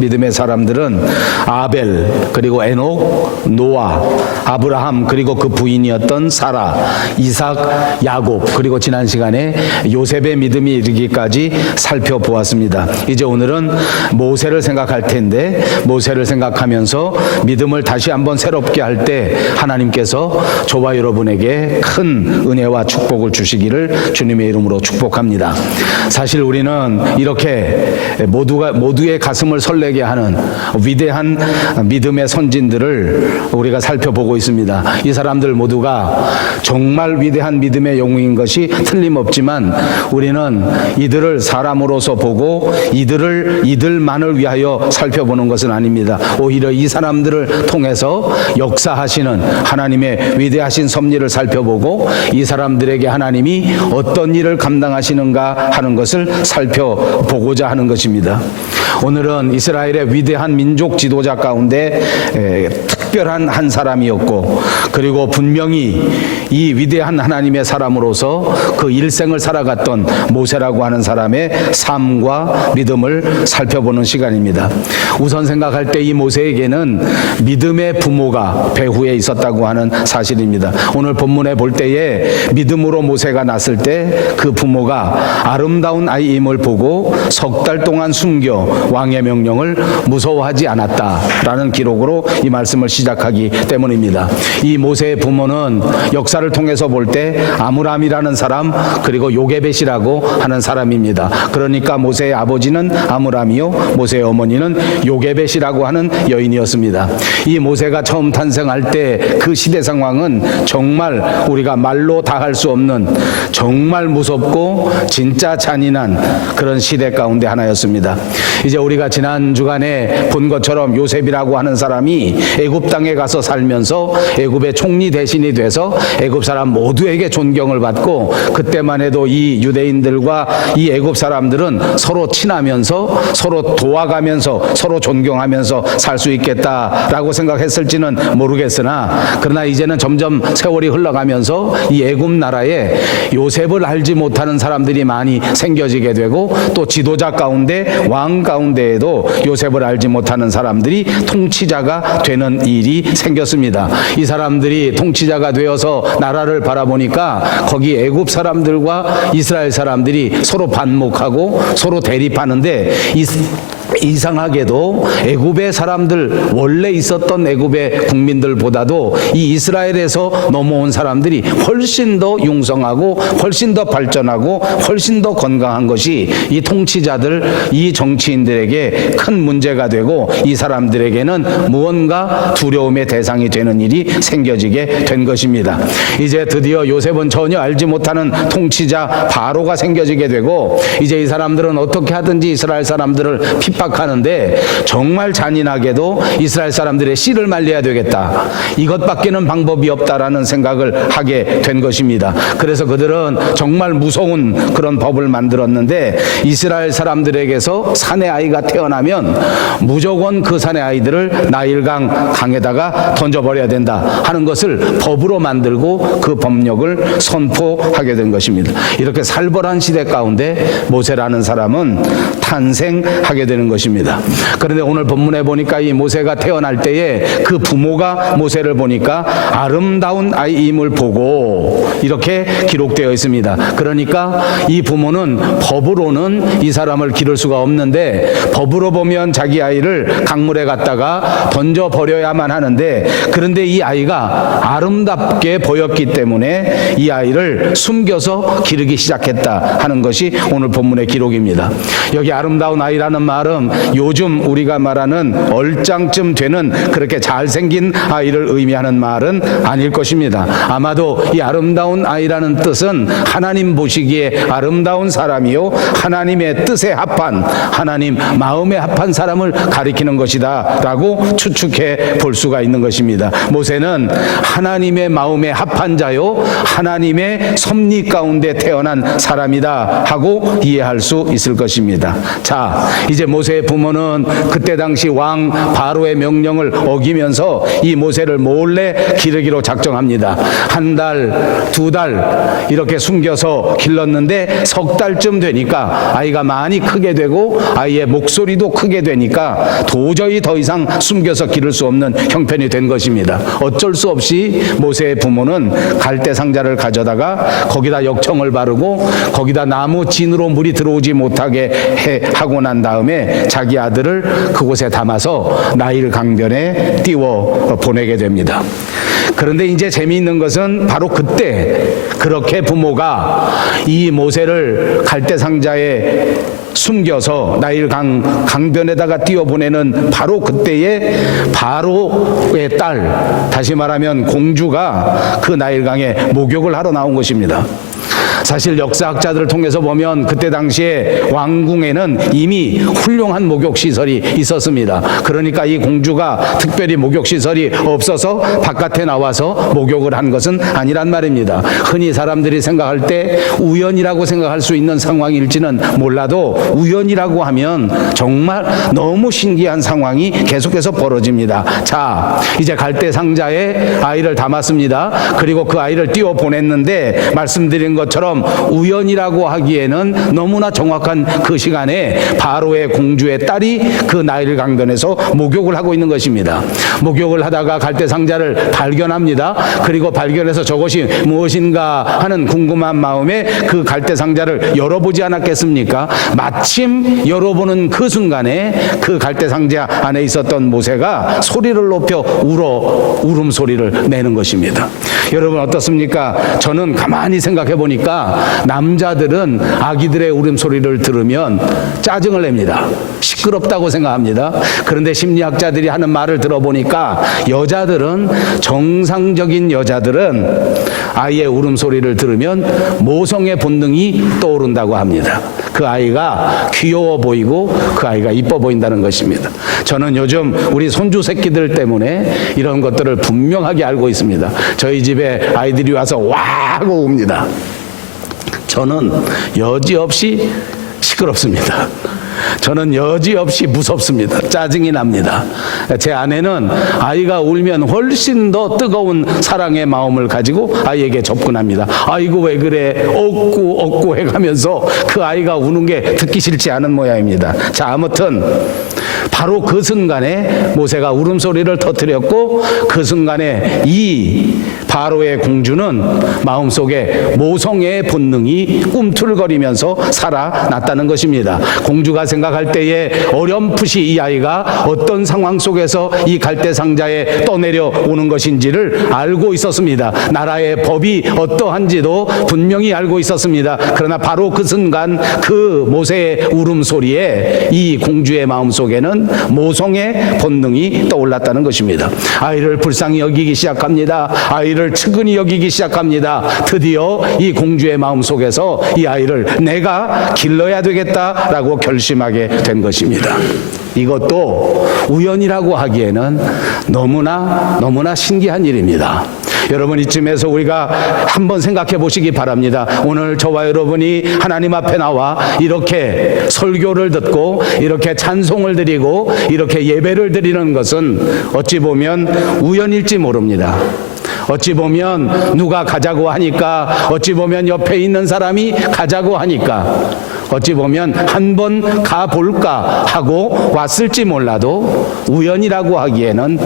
믿음의 사람들은 아벨, 그리고 에녹, 노아, 아브라함, 그리고 그 부인이었던 사라, 이삭, 야곱, 그리고 지난 시간에 요셉의 믿음이 이르기까지 살펴보았습니다. 이제 오늘은 모세를 생각할 텐데, 모세를 생각하면서 믿음을 다시 한번 새롭게 할 때 하나님께서 저와 여러분에게 큰 은혜와 축복을 주시기를 주님의 이름으로 축복합니다. 사실 우리는 이렇게 모두의 가슴을 설레게 하는 위대한 믿음의 선진들을 우리가 살펴보고 있습니다. 이 사람들 모두가 정말 위대한 믿음의 영웅인 것이 틀림없지만, 우리는 이들을 사람으로서 보고 이들만을 위하여 살펴보는 것은 아닙니다. 오히려 이 사람들을 통해서 역사하시는 하나님의 위대하신 섭리를 살펴보고, 이 사람들에게 하나님이 어떤 일을 감당하시는가 하는 것을 살펴보고자 하는 것입니다. 오늘은 이스라엘의 위대한 민족 지도자 가운데 특별한 한 사람이었고, 그리고 분명히 이 위대한 하나님의 사람으로서 그 일생을 살아갔던 모세라고 하는 사람의 삶과 믿음을 살펴보는 시간입니다. 우선 생각할 때 이 모세에게는 믿음의 부모가 배후에 있었다고 하는 사실입니다. 오늘 본문에 볼 때에 믿음으로 모세가 났을 때 그 부모가 아름다운 아이임을 보고 석 달 동안 숨겨 왕의 명령을 무서워하지 않았다라는 기록으로 이 말씀을 시작하기 때문입니다. 이 모세의 부모는 역사를 통해서 볼 때 아므람이라는 사람, 그리고 요게벳이라고 하는 사람입니다. 그러니까 모세의 아버지는 아므람이요, 모세의 어머니는 요게벳이라고 하는 여인이었습니다. 이 모세가 처음 탄생할 때 그 시대 상황은 정말 우리가 말로 다 할 수 없는, 정말 무섭고 진짜 잔인한 그런 시대 가운데 하나였습니다. 이제 우리가 지난 주간에 본 것처럼 요셉이라고 하는 사람이 애굽 땅에 가서 살면서 애굽의 총리 대신이 돼서 애굽 사람 모두에게 존경을 받고, 그때만 해도 이 유대인들과 이 애굽 사람들은 서로 친하면서 서로 도와가면서 서로 존경하면서 살 수 있겠다라고 생각했을지는 모르겠으나, 그러나 이제는 점점 세월이 흘러가면서 이 애굽 나라에 요셉을 알지 못하는 사람들이 많이 생겨지게 되고, 또 지도자 가운데 왕 가운데에도 요셉을 알지 못하는 사람들이 통치자가 되는 일이 생겼습니다. 이 사람들이 통치자가 되어서 나라를 바라보니까 거기 애굽 사람들과 이스라엘 사람들이 서로 반목하고 서로 대립하는데, 이상하게도 애굽의 사람들, 원래 있었던 애굽의 국민들보다도 이 이스라엘에서 넘어온 사람들이 훨씬 더 융성하고 훨씬 더 발전하고 훨씬 더 건강한 것이 이 통치자들, 이 정치인들에게 큰 문제가 되고, 이 사람들에게는 무언가 두려움의 대상이 되는 일이 생겨지게 된 것입니다. 이제 드디어 요셉은 전혀 알지 못하는 통치자 바로가 생겨지게 되고, 이제 이 사람들은 어떻게 하든지 이스라엘 사람들을 핍박하는데, 정말 잔인하게도 이스라엘 사람들의 씨를 말려야 되겠다, 이것밖에는 방법이 없다라는 생각을 하게 된 것입니다. 그래서 그들은 정말 무서운 그런 법을 만들었는데, 이스라엘 사람들에게서 사내 아이가 태어나면 무조건 그 사내 아이들을 나일강 강에다가 던져버려야 된다 하는 것을 법으로 만들고 그 법령을 선포하게 된 것입니다. 이렇게 살벌한 시대 가운데 모세라는 사람은 탄생하게 되는 것입니다. 그런데 오늘 본문에 보니까 이 모세가 태어날 때에 그 부모가 모세를 보니까 아름다운 아이임을 보고 이렇게 기록되어 있습니다. 그러니까 이 부모는 법으로는 이 사람을 기를 수가 없는데, 법으로 보면 자기 아이를 강물에 갖다가 던져버려야만 하는데, 그런데 이 아이가 아름답게 보였기 때문에 이 아이를 숨겨서 기르기 시작했다 하는 것이 오늘 본문의 기록입니다. 여기 아름다운 아이라는 말은 요즘 우리가 말하는 얼짱쯤 되는 그렇게 잘생긴 아이를 의미하는 말은 아닐 것입니다. 아마도 이 아름다운 아이라는 뜻은 하나님 보시기에 아름다운 사람이요, 하나님의 뜻에 합한, 하나님 마음에 합한 사람을 가리키는 것이다 라고 추측해 볼 수가 있는 것입니다. 모세는 하나님의 마음에 합한 자요, 하나님의 섭리 가운데 태어난 사람이다 하고 이해할 수 있을 것입니다. 자, 이제 모세의 모세의 부모는 그때 당시 왕 바로의 명령을 어기면서 이 모세를 몰래 기르기로 작정합니다. 한 달, 두 달 이렇게 숨겨서 길렀는데 석 달쯤 되니까 아이가 많이 크게 되고 아이의 목소리도 크게 되니까 도저히 더 이상 숨겨서 기를 수 없는 형편이 된 것입니다. 어쩔 수 없이 모세의 부모는 갈대 상자를 가져다가 거기다 역청을 바르고 거기다 나무 진으로 물이 들어오지 못하게 하고 난 다음에 자기 아들을 그곳에 담아서 나일 강변에 띄워 보내게 됩니다. 그런데 이제 재미있는 것은 바로 그때 그렇게 부모가 이 모세를 갈대 상자에 숨겨서 나일 강변에다가 띄워보내는 바로 그때에 바로의 딸, 다시 말하면 공주가 그 나일강에 목욕을 하러 나온 것입니다. 사실 역사학자들을 통해서 보면 그때 당시에 왕궁에는 이미 훌륭한 목욕시설이 있었습니다. 그러니까 이 공주가 특별히 목욕시설이 없어서 바깥에 나와서 목욕을 한 것은 아니란 말입니다. 흔히 사람들이 생각할 때 우연이라고 생각할 수 있는 상황일지는 몰라도 우연이라고 하면 정말 너무 신기한 상황이 계속해서 벌어집니다. 자, 이제 갈대 상자에 아이를 담았습니다. 그리고 그 아이를 띄워 보냈는데 말씀드린 것처럼 우연이라고 하기에는 너무나 정확한 그 시간에 바로의 공주의 딸이 그 나일 강변에서 목욕을 하고 있는 것입니다. 목욕을 하다가 갈대 상자를 발견합니다. 그리고 발견해서 저것이 무엇인가 하는 궁금한 마음에 그 갈대 상자를 열어보지 않았겠습니까? 마침 열어보는 그 순간에 그 갈대 상자 안에 있었던 모세가 소리를 높여 울음소리를 내는 것입니다. 여러분 어떻습니까? 저는 가만히 생각해 보니까 남자들은 아기들의 울음소리를 들으면 짜증을 냅니다. 시끄럽다고 생각합니다. 그런데 심리학자들이 하는 말을 들어보니까 정상적인 여자들은 아이의 울음소리를 들으면 모성의 본능이 떠오른다고 합니다. 그 아이가 귀여워 보이고 그 아이가 이뻐 보인다는 것입니다. 저는 요즘 우리 손주 새끼들 때문에 이런 것들을 분명하게 알고 있습니다. 저희 집에 아이들이 와서 와 하고 웁니다. 저는 여지없이 시끄럽습니다. 저는 여지없이 무섭습니다. 짜증이 납니다. 제 아내는 아이가 울면 훨씬 더 뜨거운 사랑의 마음을 가지고 아이에게 접근합니다. 아이고 왜 그래 억구 해가면서 그 아이가 우는 게 듣기 싫지 않은 모양입니다. 자, 아무튼 바로 그 순간에 모세가 울음소리를 터뜨렸고 그 순간에 이 바로의 공주는 마음속에 모성애의 본능이 꿈틀거리면서 살아났다는 것입니다. 공주가 생각할 때에 어렴풋이 이 아이가 어떤 상황 속에서 이 갈대 상자에 떠내려 오는 것인지를 알고 있었습니다. 나라의 법이 어떠한지도 분명히 알고 있었습니다. 그러나 바로 그 순간 그 모세의 울음소리에 이 공주의 마음속에는 모성의 본능이 떠올랐다는 것입니다. 아이를 불쌍히 여기기 시작합니다. 아이를 측은히 여기기 시작합니다. 드디어 이 공주의 마음속에서 이 아이를 내가 길러야 되겠다라고 결심하게 된 것입니다. 이것도 우연이라고 하기에는 너무나 신기한 일입니다. 여러분 이쯤에서 우리가 한번 생각해 보시기 바랍니다. 오늘 저와 여러분이 하나님 앞에 나와 이렇게 설교를 듣고 이렇게 찬송을 드리고 이렇게 예배를 드리는 것은 어찌 보면 우연일지 모릅니다. 어찌 보면 누가 가자고 하니까, 어찌 보면 옆에 있는 사람이 가자고 하니까, 어찌 보면 한번 가볼까 하고 왔을지 몰라도 우연이라고 하기에는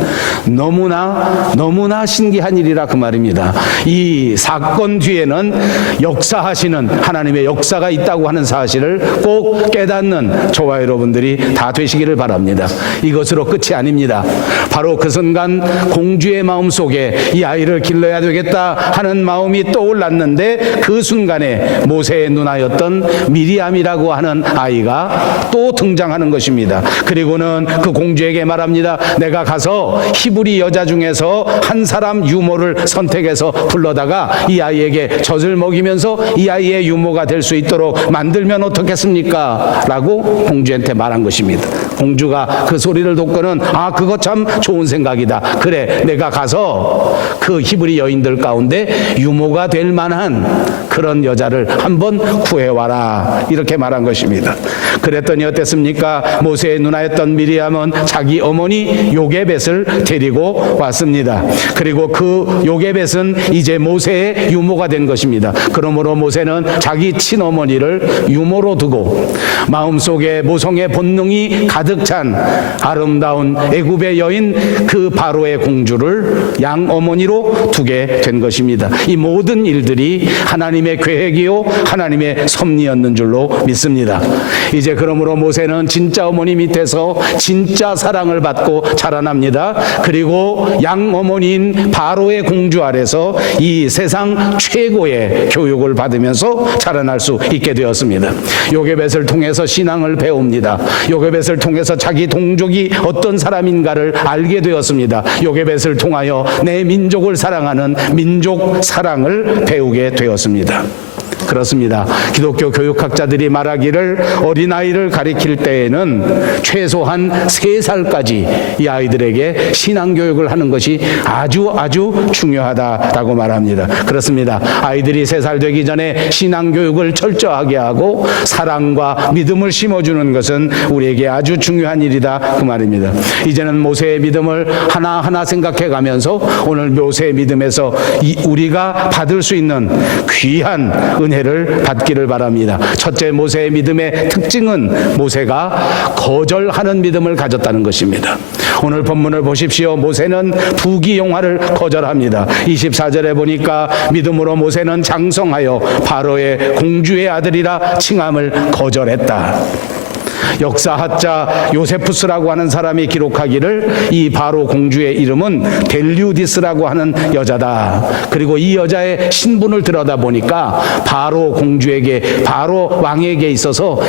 너무나 신기한 일이라 그 말입니다. 이 사건 뒤에는 역사하시는 하나님의 역사가 있다고 하는 사실을 꼭 깨닫는 저와 여러분들이 다 되시기를 바랍니다. 이것으로 끝이 아닙니다. 바로 그 순간 공주의 마음속에 이 아이를 길러야 되겠다 하는 마음이 떠올랐는데 그 순간에 모세의 누나였던 미리암이라고 하는 아이가 또 등장하는 것입니다. 그리고는 그 공주에게 말합니다. 내가 가서 히브리 여자 중에서 한 사람 유모를 선택해서 불러다가 이 아이에게 젖을 먹이면서 이 아이의 유모가 될 수 있도록 만들면 어떻겠습니까? 라고 공주한테 말한 것입니다. 공주가 그 소리를 듣고는 그거 참 좋은 생각이다. 그래, 내가 가서 그 히브리 여인들 가운데 유모가 될 만한 그런 여자를 한번 구해와라. 이렇게 이렇게 말한 것입니다. 그랬더니 어땠습니까? 모세의 누나였던 미리암은 자기 어머니 요게벳을 데리고 왔습니다. 그리고 그 요게벳은 이제 모세의 유모가 된 것입니다. 그러므로 모세는 자기 친어머니를 유모로 두고 마음속에 모성의 본능이 가득 찬 아름다운 애굽의 여인 그 바로의 공주를 양어머니로 두게 된 것입니다. 이 모든 일들이 하나님의 계획이요 하나님의 섭리였는 줄로 믿습니다. 이제 그러므로 모세는 진짜 어머니 밑에서 진짜 사랑을 받고 자라납니다. 그리고 양어머니인 바로의 공주 아래서 이 세상 최고의 교육을 받으면서 자라날 수 있게 되었습니다. 요게벳을 통해서 신앙을 배웁니다. 요게벳을 통해서 자기 동족이 어떤 사람인가를 알게 되었습니다. 요게벳을 통하여 내 민족을 사랑하는 민족 사랑을 배우게 되었습니다. 그렇습니다. 기독교 교육학자들이 말하기를 어린아이를 가리킬 때에는 최소한 3살까지 이 아이들에게 신앙교육을 하는 것이 아주 중요하다라고 말합니다. 그렇습니다. 아이들이 3살 되기 전에 신앙교육을 철저하게 하고 사랑과 믿음을 심어주는 것은 우리에게 아주 중요한 일이다 그 말입니다. 이제는 모세의 믿음을 하나하나 생각해 가면서 오늘 모세의 믿음에서 우리가 받을 수 있는 귀한 은혜를 받기를 바랍니다. 첫째, 모세의 믿음의 특징은 모세가 거절하는 믿음을 가졌다는 것입니다. 오늘 본문을 보십시오. 모세는 부귀영화를 거절합니다. 24절에 보니까 믿음으로 모세는 장성하여 바로의 공주의 아들이라 칭함을 거절했다. 역사학자 요세푸스라고 하는 사람이 기록하기를 이 바로 공주의 이름은 델류디스라고 하는 여자다. 그리고 이 여자의 신분을 들여다보니까 바로 공주에게, 바로 왕에게 있어서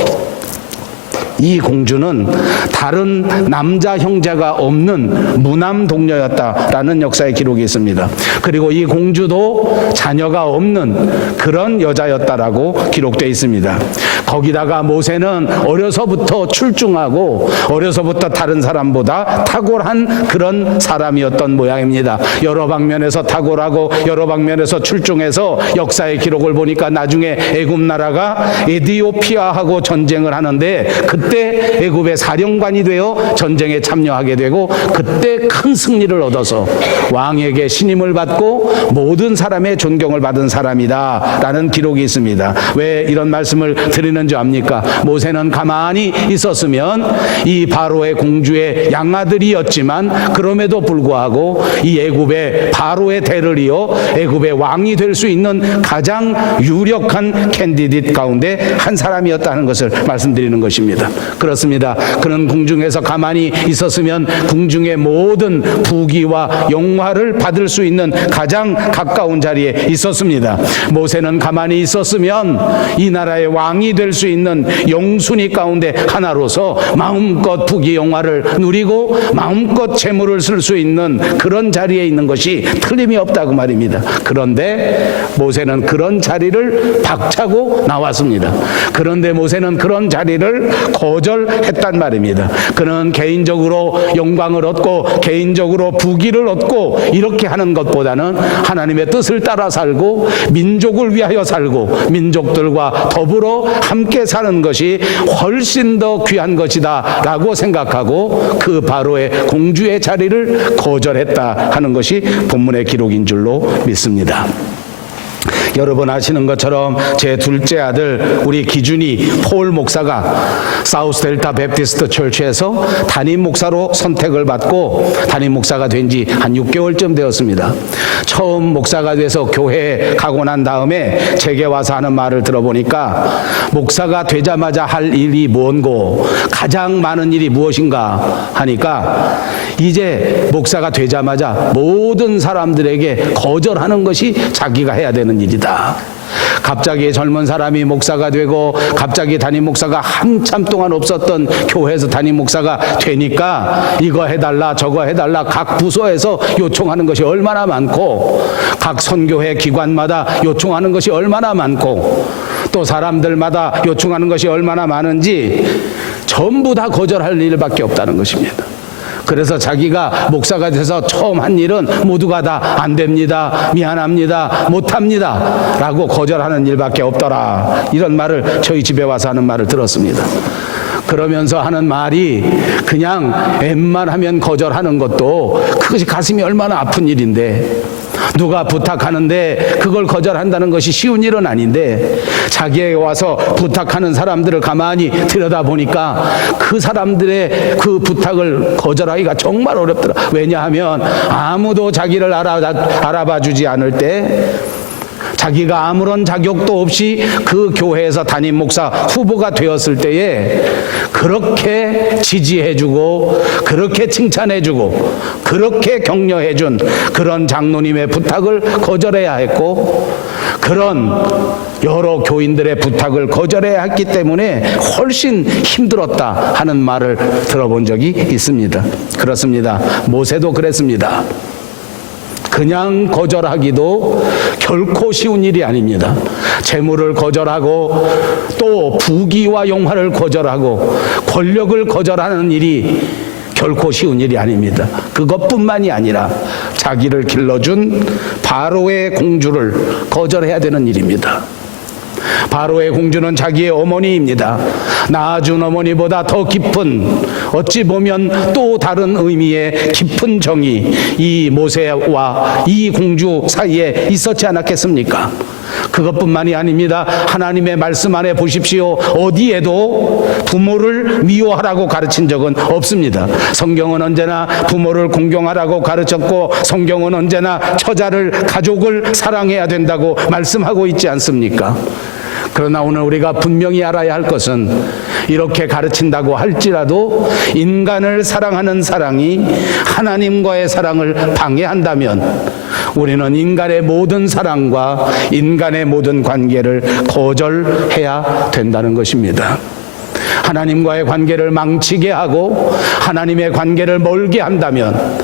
이 공주는 다른 남자 형제가 없는 무남 동녀였다라는 역사의 기록이 있습니다. 그리고 이 공주도 자녀가 없는 그런 여자였다라고 기록되어 있습니다. 거기다가 모세는 어려서부터 출중하고 어려서부터 다른 사람보다 탁월한 그런 사람이었던 모양입니다. 여러 방면에서 탁월하고 여러 방면에서 출중해서 역사의 기록을 보니까 나중에 애굽 나라가 에디오피아하고 전쟁을 하는데 그때 애굽의 사령관이 되어 전쟁에 참여하게 되고 그때 큰 승리를 얻어서 왕에게 신임을 받고 모든 사람의 존경을 받은 사람이다 라는 기록이 있습니다. 왜 이런 말씀을 드리는지 압니까? 모세는 가만히 있었으면 이 바로의 공주의 양아들이었지만 그럼에도 불구하고 이 애굽의 바로의 대를 이어 애굽의 왕이 될 수 있는 가장 유력한 캔디딧 가운데 한 사람이었다는 것을 말씀드리는 것입니다. 그렇습니다. 그는 궁중에서 가만히 있었으면 궁중의 모든 부귀와 영화를 받을 수 있는 가장 가까운 자리에 있었습니다. 모세는 가만히 있었으면 이 나라의 왕이 될 수 있는 영순위 가운데 하나로서 마음껏 부귀 영화를 누리고 마음껏 재물을 쓸 수 있는 그런 자리에 있는 것이 틀림이 없다고 말입니다. 그런데 모세는 그런 자리를 박차고 나왔습니다. 그런데 모세는 그런 자리를 거절했단 말입니다. 그는 개인적으로 영광을 얻고 개인적으로 부귀를 얻고 이렇게 하는 것보다는 하나님의 뜻을 따라 살고 민족을 위하여 살고 민족들과 더불어 함께 사는 것이 훨씬 더 귀한 것이다 라고 생각하고 그 바로의 공주의 자리를 거절했다 하는 것이 본문의 기록인 줄로 믿습니다. 여러분 아시는 것처럼 제 둘째 아들 우리 기준이 폴 목사가 사우스 델타 베프티스트 철치에서 담임 목사로 선택을 받고 담임 목사가 된 지 한 6개월쯤 되었습니다. 처음 목사가 돼서 교회에 가고 난 다음에 제게 와서 하는 말을 들어보니까 목사가 되자마자 할 일이 뭔고 가장 많은 일이 무엇인가 하니까 이제 목사가 되자마자 모든 사람들에게 거절하는 것이 자기가 해야 되는 일이다. 갑자기 젊은 사람이 목사가 되고 갑자기 담임 목사가 한참 동안 없었던 교회에서 담임 목사가 되니까 이거 해달라 저거 해달라 각 부서에서 요청하는 것이 얼마나 많고 각 선교회 기관마다 요청하는 것이 얼마나 많고 또 사람들마다 요청하는 것이 얼마나 많은지 전부 다 거절할 일밖에 없다는 것입니다. 그래서 자기가 목사가 돼서 처음 한 일은 모두가 다 안 됩니다, 미안합니다, 못합니다 라고 거절하는 일밖에 없더라. 이런 말을 저희 집에 와서 하는 말을 들었습니다. 그러면서 하는 말이 그냥 웬만하면 거절하는 것도 그것이 가슴이 얼마나 아픈 일인데, 누가 부탁하는데 그걸 거절한다는 것이 쉬운 일은 아닌데, 자기에게 와서 부탁하는 사람들을 가만히 들여다보니까 그 사람들의 그 부탁을 거절하기가 정말 어렵더라. 왜냐하면 아무도 자기를 알아봐 주지 않을 때, 자기가 아무런 자격도 없이 그 교회에서 담임 목사 후보가 되었을 때에 그렇게 지지해주고 그렇게 칭찬해주고 그렇게 격려해준 그런 장로님의 부탁을 거절해야 했고, 그런 여러 교인들의 부탁을 거절해야 했기 때문에 훨씬 힘들었다 하는 말을 들어본 적이 있습니다. 그렇습니다. 모세도 그랬습니다. 그냥 거절하기도 결코 쉬운 일이 아닙니다. 재물을 거절하고 또 부귀와 영화를 거절하고 권력을 거절하는 일이 결코 쉬운 일이 아닙니다. 그것뿐만이 아니라 자기를 길러준 바로의 공주를 거절해야 되는 일입니다. 바로의 공주는 자기의 어머니입니다. 낳아준 어머니보다 더 깊은, 어찌 보면 또 다른 의미의 깊은 정이 이 모세와 이 공주 사이에 있었지 않았겠습니까? 그것뿐만이 아닙니다. 하나님의 말씀 안에 보십시오. 어디에도 부모를 미워하라고 가르친 적은 없습니다. 성경은 언제나 부모를 공경하라고 가르쳤고, 성경은 언제나 처자를, 가족을 사랑해야 된다고 말씀하고 있지 않습니까? 그러나 오늘 우리가 분명히 알아야 할 것은, 이렇게 가르친다고 할지라도 인간을 사랑하는 사랑이 하나님과의 사랑을 방해한다면 우리는 인간의 모든 사랑과 인간의 모든 관계를 거절해야 된다는 것입니다. 하나님과의 관계를 망치게 하고 하나님의 관계를 멀게 한다면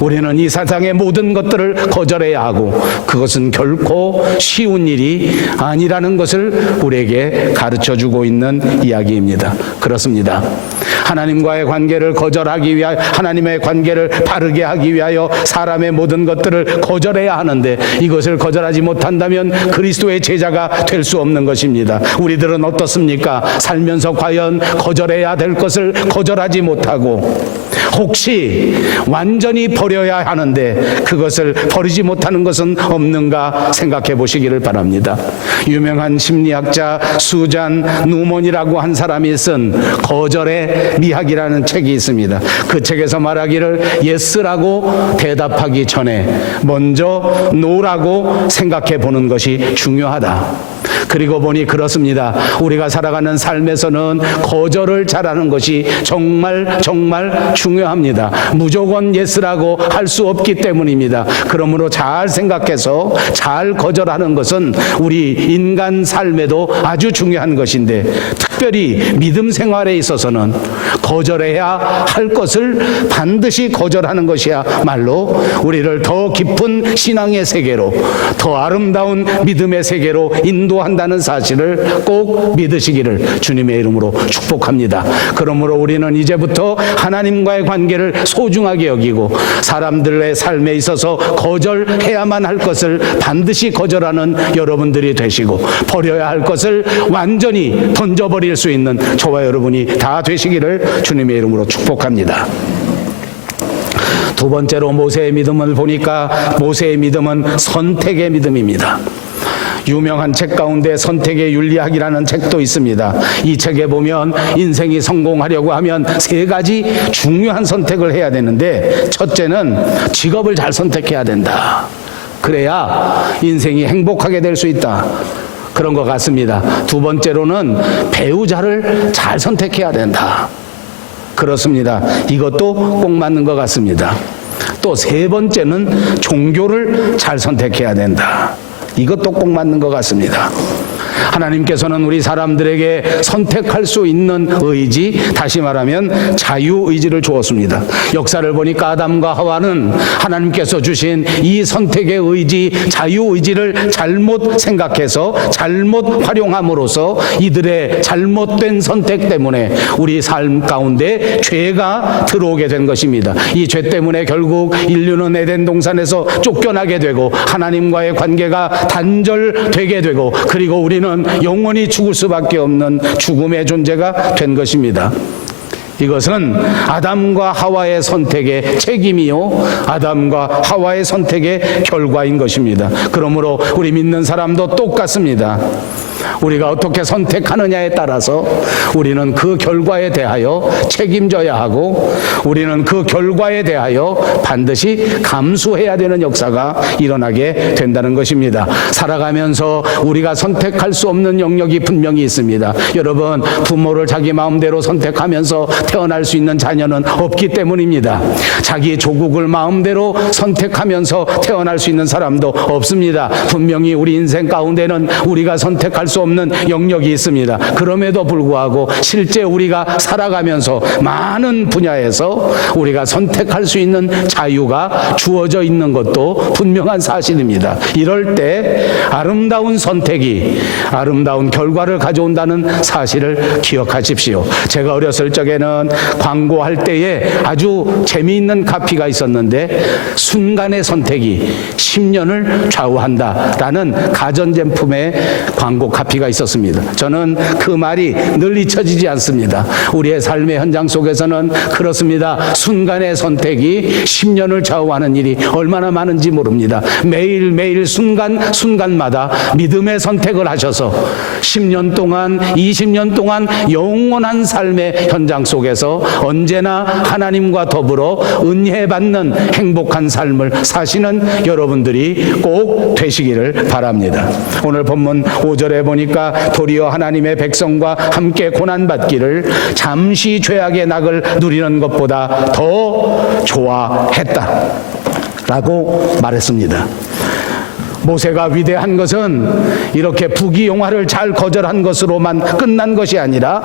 우리는 이 세상의 모든 것들을 거절해야 하고, 그것은 결코 쉬운 일이 아니라는 것을 우리에게 가르쳐주고 있는 이야기입니다. 그렇습니다. 하나님과의 관계를 거절하기 위하여, 하나님의 관계를 바르게 하기 위하여 사람의 모든 것들을 거절해야 하는데, 이것을 거절하지 못한다면 그리스도의 제자가 될 수 없는 것입니다. 우리들은 어떻습니까? 살면서 과연 거절해야 될 것을 거절하지 못하고, 혹시 완전히 버려야 하는데 그것을 버리지 못하는 것은 없는가 생각해 보시기를 바랍니다. 유명한 심리학자 수잔 누먼이라고 한 사람이 쓴 거절의 미학이라는 책이 있습니다. 그 책에서 말하기를, 예스라고 대답하기 전에 먼저 노라고 생각해 보는 것이 중요하다. 그리고 보니 그렇습니다. 우리가 살아가는 삶에서는 거절을 잘하는 것이 정말 중요합니다. 무조건 예스라고 할 수 없기 때문입니다. 그러므로 잘 생각해서 잘 거절하는 것은 우리 인간 삶에도 아주 중요한 것인데, 특별히 믿음 생활에 있어서는 거절해야 할 것을 반드시 거절하는 것이야말로 우리를 더 깊은 신앙의 세계로, 더 아름다운 믿음의 세계로 인도한다는 사실을 꼭 믿으시기를 주님의 이름으로 축복합니다. 그러므로 우리는 이제부터 하나님과의 관계를 소중하게 여기고, 사람들의 삶에 있어서 거절해야만 할 것을 반드시 거절하는 여러분들이 되시고, 버려야 할 것을 완전히 던져버릴 수 있는 저와 여러분이 다 되시기를 주님의 이름으로 축복합니다. 두 번째로 모세의 믿음을 보니까, 모세의 믿음은 선택의 믿음입니다. 유명한 책 가운데 선택의 윤리학이라는 책도 있습니다. 이 책에 보면 인생이 성공하려고 하면 세 가지 중요한 선택을 해야 되는데, 첫째는 직업을 잘 선택해야 된다. 그래야 인생이 행복하게 될 수 있다. 그런 것 같습니다. 두 번째로는 배우자를 잘 선택해야 된다. 그렇습니다. 이것도 꼭 맞는 것 같습니다. 또 세 번째는 종교를 잘 선택해야 된다. 이것도 꼭 맞는 것 같습니다. 하나님께서는 우리 사람들에게 선택할 수 있는 의지, 다시 말하면 자유의지를 주었습니다. 역사를 보니까 아담과 하와는 하나님께서 주신 이 선택의 의지, 자유의지를 잘못 생각해서 잘못 활용함으로써 이들의 잘못된 선택 때문에 우리 삶 가운데 죄가 들어오게 된 것입니다. 이 죄 때문에 결국 인류는 에덴 동산에서 쫓겨나게 되고 하나님과의 관계가 단절되게 되고, 그리고 우리는 영원히 죽을 수밖에 없는 죽음의 존재가 된 것입니다. 이것은 아담과 하와의 선택의 책임이요, 아담과 하와의 선택의 결과인 것입니다. 그러므로 우리 믿는 사람도 똑같습니다. 우리가 어떻게 선택하느냐에 따라서 우리는 그 결과에 대하여 책임져야 하고, 우리는 그 결과에 대하여 반드시 감수해야 되는 역사가 일어나게 된다는 것입니다. 살아가면서 우리가 선택할 수 없는 영역이 분명히 있습니다. 여러분, 부모를 자기 마음대로 선택하면서 태어날 수 있는 자녀는 없기 때문입니다. 자기 조국을 마음대로 선택하면서 태어날 수 있는 사람도 없습니다. 분명히 우리 인생 가운데는 우리가 선택할 수 없는 영역이 있습니다. 그럼에도 불구하고 실제 우리가 살아가면서 많은 분야에서 우리가 선택할 수 있는 자유가 주어져 있는 것도 분명한 사실입니다. 이럴 때 아름다운 선택이 아름다운 결과를 가져온다는 사실을 기억하십시오. 제가 어렸을 적에는 광고할 때에 아주 재미있는 카피가 있었는데, 순간의 선택이 10년을 좌우한다라는 가전제품의 광고 카피가 있었습니다. 저는 그 말이 늘 잊혀지지 않습니다. 우리의 삶의 현장 속에서는 그렇습니다. 순간의 선택이 10년을 좌우하는 일이 얼마나 많은지 모릅니다. 매일매일 순간마다 믿음의 선택을 하셔서 10년 동안, 20년 동안 영원한 삶의 현장 속에서 언제나 하나님과 더불어 은혜받는 행복한 삶을 사시는 여러분들이 꼭 되시기를 바랍니다. 오늘 본문 5절에 보니까 도리어 하나님의 백성과 함께 고난받기를 잠시 죄악의 낙을 누리는 것보다 더 좋아했다 라고 말했습니다. 모세가 위대한 것은 이렇게 부귀영화를 잘 거절한 것으로만 끝난 것이 아니라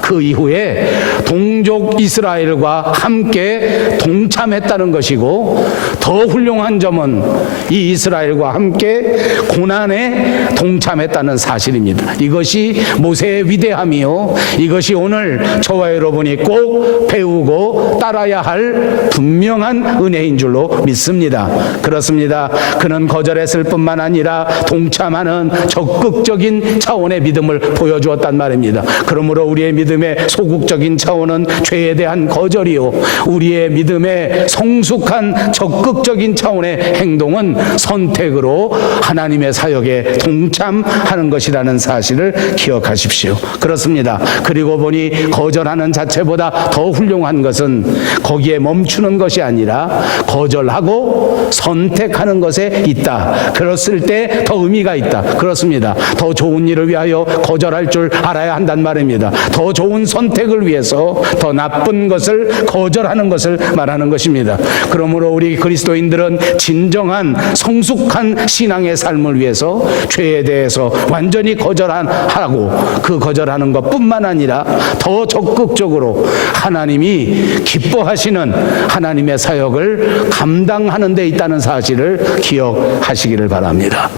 그 이후에 동족 이스라엘과 함께 동참했다는 것이고, 더 훌륭한 점은 이 이스라엘과 함께 고난에 동참했다는 사실입니다. 이것이 모세의 위대함이요, 이것이 오늘 저와 여러분이 꼭 배우고 따라야 할 분명한 은혜인 줄로 믿습니다. 그렇습니다. 그는 거절했을 뿐만 아니라 동참하는 적극적인 차원의 믿음을 보여주었단 말입니다. 그러므로 우리의 믿음의 소극적인 차원은 죄에 대한 거절이요, 우리의 믿음의 성숙한 적극적인 차원의 행동은 선택으로 하나님의 사역에 동참하는 것이라는 사실을 기억하십시오. 그렇습니다. 그리고 보니 거절하는 자체보다 더 훌륭한 것은 거기에 멈추는 것이 아니라 거절하고 선택하는 것에 있다. 그랬을 때 더 의미가 있다. 그렇습니다. 더 좋은 일을 위하여 거절할 줄 알아야 한단 말입니다. 더 좋은 선택을 위해서 더 나쁜 것을 거절하는 것을 말하는 것입니다. 그러므로 우리 그리스도인들은 진정한 성숙한 신앙의 삶을 위해서 죄에 대해서 완전히 거절하고, 그 거절하는 것뿐만 아니라 더 적극적으로 하나님이 기뻐하시는 하나님의 사역을 감당하는 데 있다는 사실을 기억하시기를 바랍니다.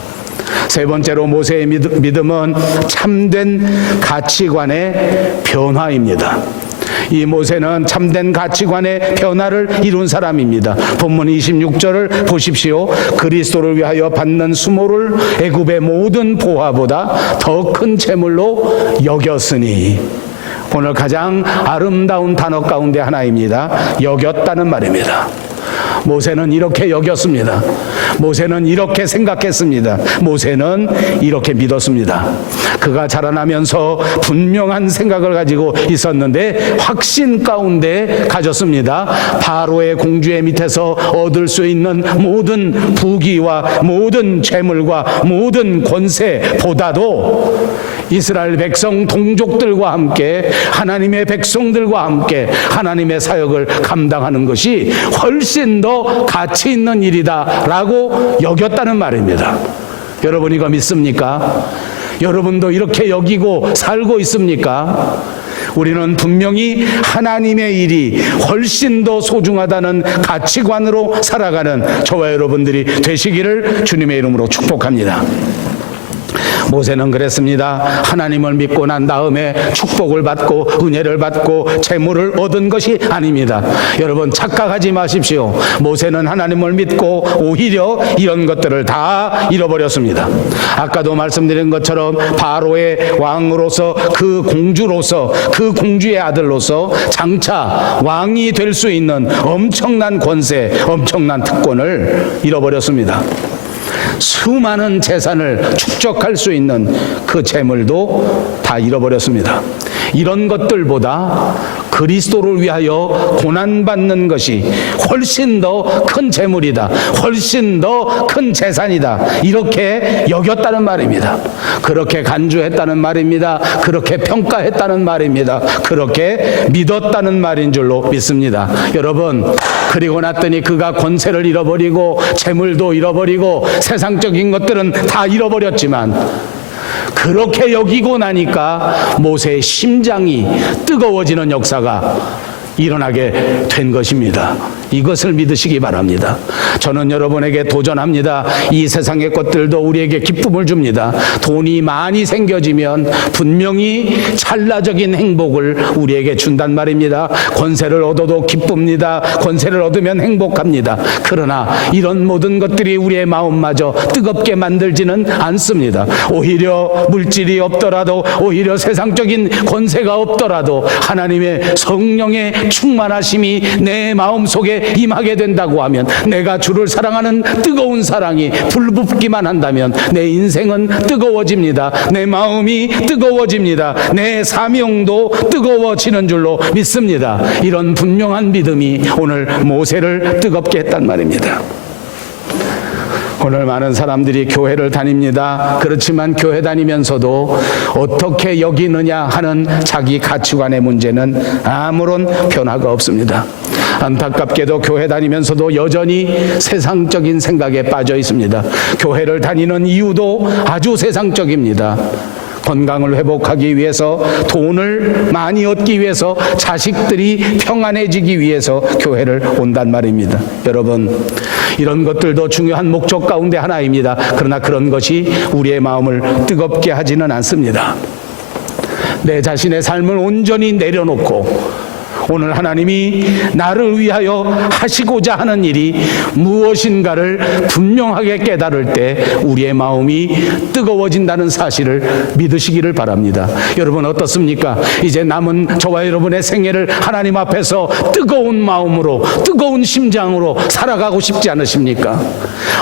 세 번째로 모세의 믿음은 참된 가치관의 변화입니다. 이 모세는 참된 가치관의 변화를 이룬 사람입니다. 본문 26절을 보십시오. 그리스도를 위하여 받는 수모를 애굽의 모든 보화보다 더 큰 재물로 여겼으니, 오늘 가장 아름다운 단어 가운데 하나입니다. 여겼다는 말입니다. 모세는 이렇게 여겼습니다. 모세는 이렇게 생각했습니다. 모세는 이렇게 믿었습니다. 그가 자라나면서 분명한 생각을 가지고 있었는데 확신 가운데 가졌습니다. 바로의 공주의 밑에서 얻을 수 있는 모든 부귀와 모든 재물과 모든 권세보다도 이스라엘 백성 동족들과 함께, 하나님의 백성들과 함께 하나님의 사역을 감당하는 것이 훨씬 더 가치 있는 일이다 라고 여겼다는 말입니다. 여러분, 이거 믿습니까? 여러분도 이렇게 여기고 살고 있습니까? 우리는 분명히 하나님의 일이 훨씬 더 소중하다는 가치관으로 살아가는 저와 여러분들이 되시기를 주님의 이름으로 축복합니다. 모세는 그랬습니다. 하나님을 믿고 난 다음에 축복을 받고 은혜를 받고 재물을 얻은 것이 아닙니다. 여러분 착각하지 마십시오. 모세는 하나님을 믿고 오히려 이런 것들을 다 잃어버렸습니다. 아까도 말씀드린 것처럼 바로의 왕으로서 그 공주로서 그 공주의 아들로서 장차 왕이 될 수 있는 엄청난 권세, 엄청난 특권을 잃어버렸습니다. 수많은 재산을 축적할 수 있는 그 재물도 다 잃어버렸습니다. 이런 것들보다 그리스도를 위하여 고난받는 것이 훨씬 더 큰 재물이다, 훨씬 더 큰 재산이다, 이렇게 여겼다는 말입니다. 그렇게 간주했다는 말입니다. 그렇게 평가했다는 말입니다. 그렇게 믿었다는 말인 줄로 믿습니다. 여러분, 그리고 났더니 그가 권세를 잃어버리고 재물도 잃어버리고 세상적인 것들은 다 잃어버렸지만 그렇게 여기고 나니까 모세의 심장이 뜨거워지는 역사가 일어나게 된 것입니다. 이것을 믿으시기 바랍니다. 저는 여러분에게 도전합니다. 이 세상의 것들도 우리에게 기쁨을 줍니다. 돈이 많이 생겨지면 분명히 찰나적인 행복을 우리에게 준단 말입니다. 권세를 얻어도 기쁩니다. 권세를 얻으면 행복합니다. 그러나 이런 모든 것들이 우리의 마음마저 뜨겁게 만들지는 않습니다. 오히려 물질이 없더라도, 오히려 세상적인 권세가 없더라도 하나님의 성령의 충만하심이 내 마음속에 임하게 된다고 하면, 내가 주를 사랑하는 뜨거운 사랑이 불붙기만 한다면 내 인생은 뜨거워집니다. 내 마음이 뜨거워집니다. 내 사명도 뜨거워지는 줄로 믿습니다. 이런 분명한 믿음이 오늘 모세를 뜨겁게 했단 말입니다. 오늘 많은 사람들이 교회를 다닙니다. 그렇지만 교회 다니면서도 어떻게 여기느냐 하는 자기 가치관의 문제는 아무런 변화가 없습니다. 안타깝게도 교회 다니면서도 여전히 세상적인 생각에 빠져 있습니다. 교회를 다니는 이유도 아주 세상적입니다. 건강을 회복하기 위해서, 돈을 많이 얻기 위해서, 자식들이 평안해지기 위해서 교회를 온단 말입니다. 여러분, 이런 것들도 중요한 목적 가운데 하나입니다. 그러나 그런 것이 우리의 마음을 뜨겁게 하지는 않습니다. 내 자신의 삶을 온전히 내려놓고 오늘 하나님이 나를 위하여 하시고자 하는 일이 무엇인가를 분명하게 깨달을 때 우리의 마음이 뜨거워진다는 사실을 믿으시기를 바랍니다. 여러분 어떻습니까? 이제 남은 저와 여러분의 생애를 하나님 앞에서 뜨거운 마음으로, 뜨거운 심장으로 살아가고 싶지 않으십니까?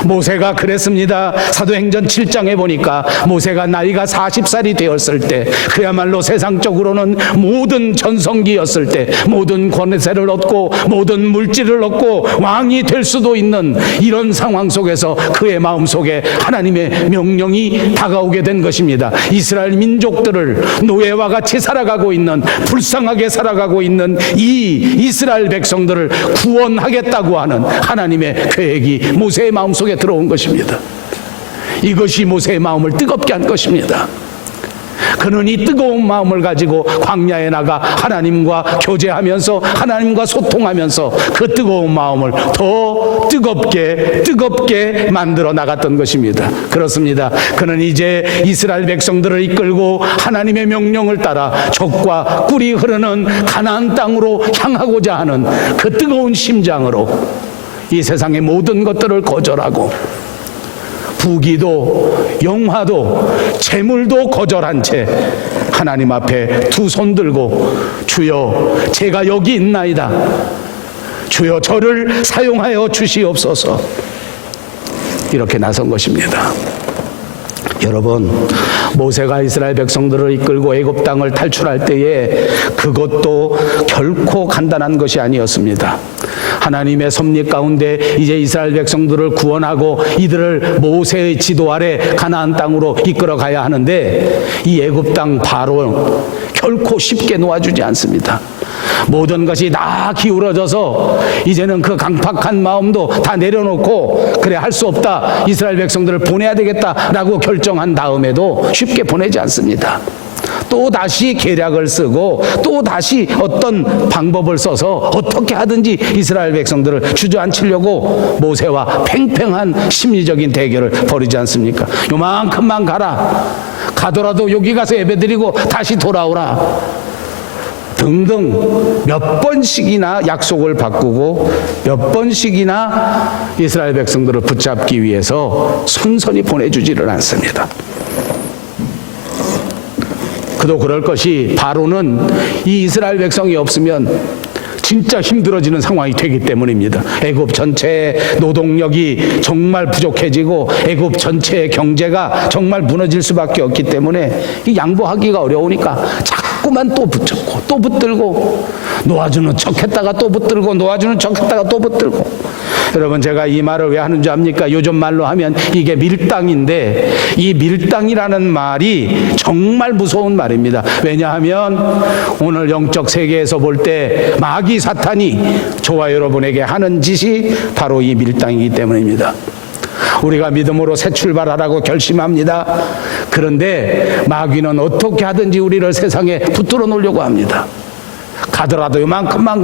모세가 그랬습니다. 사도행전 7장에 보니까 모세가 나이가 40살이 되었을 때, 그야말로 세상적으로는 모든 전성기였을 때, 모든 권세를 얻고 모든 물질을 얻고 왕이 될 수도 있는 이런 상황 속에서 그의 마음속에 하나님의 명령이 다가오게 된 것입니다. 이스라엘 민족들을 노예와 같이 살아가고 있는, 불쌍하게 살아가고 있는 이 이스라엘 백성들을 구원하겠다고 하는 하나님의 계획이 모세의 마음속에 들어온 것입니다. 이것이 모세의 마음을 뜨겁게 한 것입니다. 그는 이 뜨거운 마음을 가지고 광야에 나가 하나님과 교제하면서, 하나님과 소통하면서 그 뜨거운 마음을 더 뜨겁게 만들어 나갔던 것입니다. 그렇습니다. 그는 이제 이스라엘 백성들을 이끌고 하나님의 명령을 따라 젖과 꿀이 흐르는 가나안 땅으로 향하고자 하는 그 뜨거운 심장으로 이 세상의 모든 것들을 거절하고 부귀도 영화도 재물도 거절한 채 하나님 앞에 두 손 들고 주여 제가 여기 있나이다, 주여 저를 사용하여 주시옵소서, 이렇게 나선 것입니다. 여러분, 모세가 이스라엘 백성들을 이끌고 애굽 땅을 탈출할 때에 그것도 결코 간단한 것이 아니었습니다. 하나님의 섭리 가운데 이제 이스라엘 백성들을 구원하고 이들을 모세의 지도 아래 가나안 땅으로 이끌어 가야 하는데 이 애굽 땅 바로 결코 쉽게 놓아주지 않습니다. 모든 것이 다 기울어져서 이제는 그 강팍한 마음도 다 내려놓고 그래 할 수 없다, 이스라엘 백성들을 보내야 되겠다라고 결정한 다음에도 쉽게 보내지 않습니다. 또 다시 계략을 쓰고 또 다시 어떤 방법을 써서 어떻게 하든지 이스라엘 백성들을 주저앉히려고 모세와 팽팽한 심리적인 대결을 벌이지 않습니까? 요만큼만 가더라도 여기 가서 예배드리고 다시 돌아오라 등등 몇 번씩이나 약속을 바꾸고 몇 번씩이나 이스라엘 백성들을 붙잡기 위해서 선선히 보내주지를 않습니다. 그도 그럴 것이 바로는 이 이스라엘 백성이 없으면 진짜 힘들어지는 상황이 되기 때문입니다. 애굽 전체의 노동력이 정말 부족해지고 애굽 전체의 경제가 정말 무너질 수밖에 없기 때문에 이 양보하기가 어려우니까 자꾸만 또 붙잡고 또 붙들고 놓아주는 척했다가 또 붙들고 놓아주는 척했다가 또 붙들고. 여러분, 제가 이 말을 왜 하는 줄 압니까? 요즘 말로 하면 이게 밀당인데 이 밀당이라는 말이 정말 무서운 말입니다. 왜냐하면 오늘 영적 세계에서 볼 때 마귀 사탄이 저와 여러분에게 하는 짓이 바로 이 밀당이기 때문입니다. 우리가 믿음으로 새 출발하라고 결심합니다. 그런데 마귀는 어떻게 하든지 우리를 세상에 붙들어 놓으려고 합니다. 가더라도 요만큼만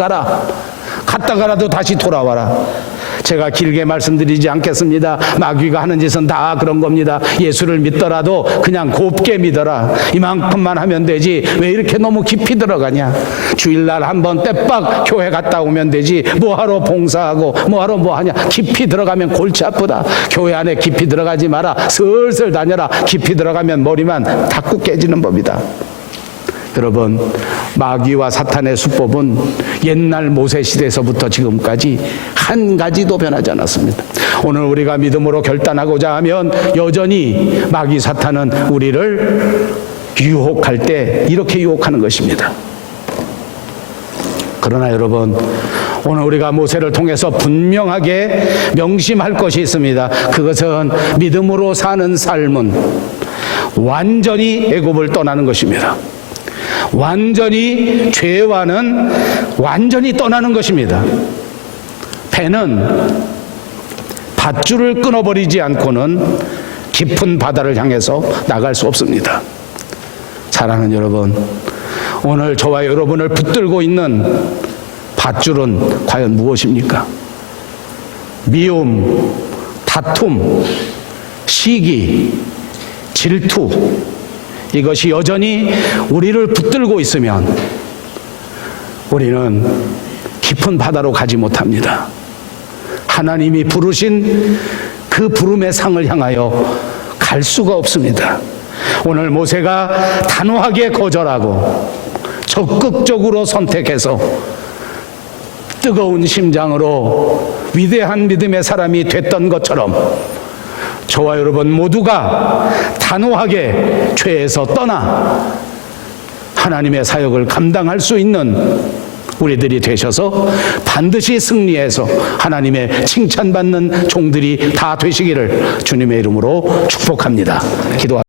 갔다가라도 다시 돌아와라. 제가 길게 말씀드리지 않겠습니다. 마귀가 하는 짓은 다 그런 겁니다. 예수를 믿더라도 그냥 곱게 믿어라. 이만큼만 하면 되지 왜 이렇게 너무 깊이 들어가냐. 주일날 한번 때박 교회 갔다 오면 되지 뭐하러 봉사하고 뭐하러 뭐하냐. 깊이 들어가면 골치 아프다. 교회 안에 깊이 들어가지 마라. 슬슬 다녀라. 깊이 들어가면 머리만 닫고 깨지는 법이다. 여러분, 마귀와 사탄의 수법은 옛날 모세 시대에서부터 지금까지 한 가지도 변하지 않았습니다. 오늘 우리가 믿음으로 결단하고자 하면 여전히 마귀 사탄은 우리를 유혹할 때 이렇게 유혹하는 것입니다. 그러나 여러분, 오늘 우리가 모세를 통해서 분명하게 명심할 것이 있습니다. 그것은 믿음으로 사는 삶은 완전히 애굽을 떠나는 것입니다. 완전히 죄와는 완전히 떠나는 것입니다. 배는 밧줄을 끊어버리지 않고는 깊은 바다를 향해서 나갈 수 없습니다. 사랑하는 여러분, 오늘 저와 여러분을 붙들고 있는 밧줄은 과연 무엇입니까? 미움, 다툼, 시기, 질투, 이것이 여전히 우리를 붙들고 있으면 우리는 깊은 바다로 가지 못합니다. 하나님이 부르신 그 부름의 상을 향하여 갈 수가 없습니다. 오늘 모세가 단호하게 거절하고 적극적으로 선택해서 뜨거운 심장으로 위대한 믿음의 사람이 됐던 것처럼 저와 여러분 모두가 단호하게 죄에서 떠나 하나님의 사역을 감당할 수 있는 우리들이 되셔서 반드시 승리해서 하나님의 칭찬받는 종들이 다 되시기를 주님의 이름으로 축복합니다. 기도합니다.